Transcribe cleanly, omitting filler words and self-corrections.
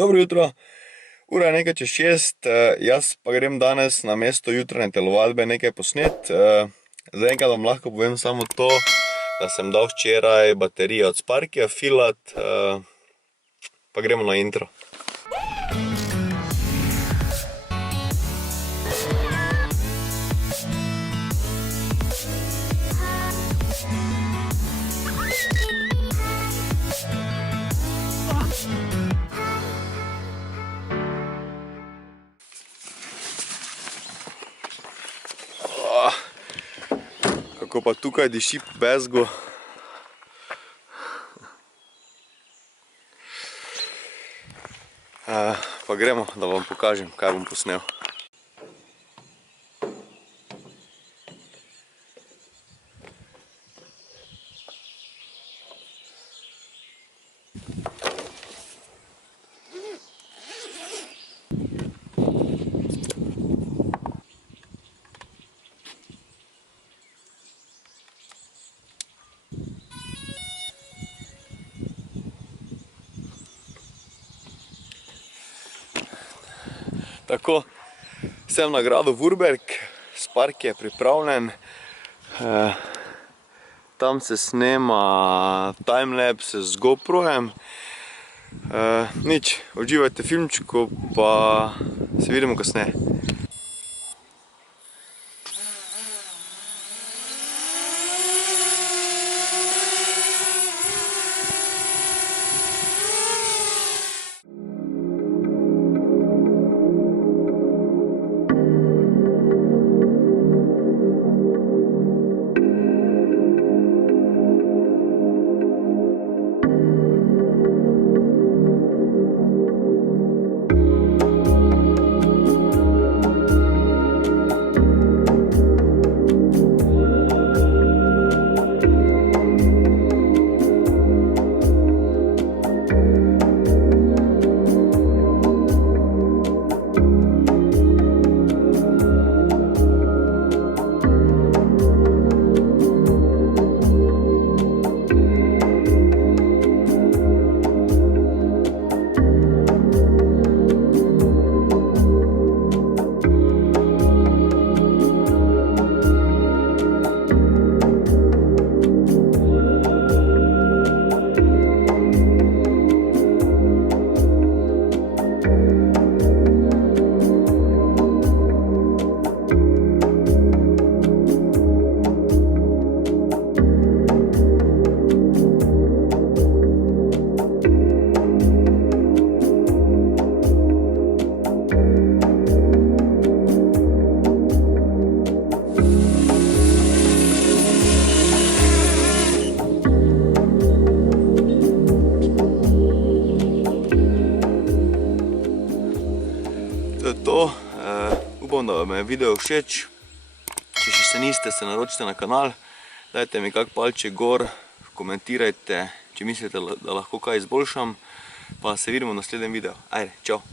Dobro jutro, ura je nekaj čez 6, jaz pa grem danes na mesto jutranje telovadbe nekaj posnet. Zaenkrat vam lahko povem samo to, da sem dal včeraj baterije od Sparkija filat, pa gremo na intro. Kako pa tukaj diši po bezgu. Pa gremo, da vam pokažem, kaj bom posnel. Tako, sem na gradu Vurberg, Spark je pripravljen. Tam se snema timelapse z GoProjem. Nič, uživajte filmčku, pa se vidimo kasneje. To je to, upam, da vam je video všeč. Če še se niste, se naročite na kanal, dajte mi kak palček gor, komentirajte, če mislite, da lahko kaj izboljšam, pa se vidimo v naslednjem videu. Ajde, čau!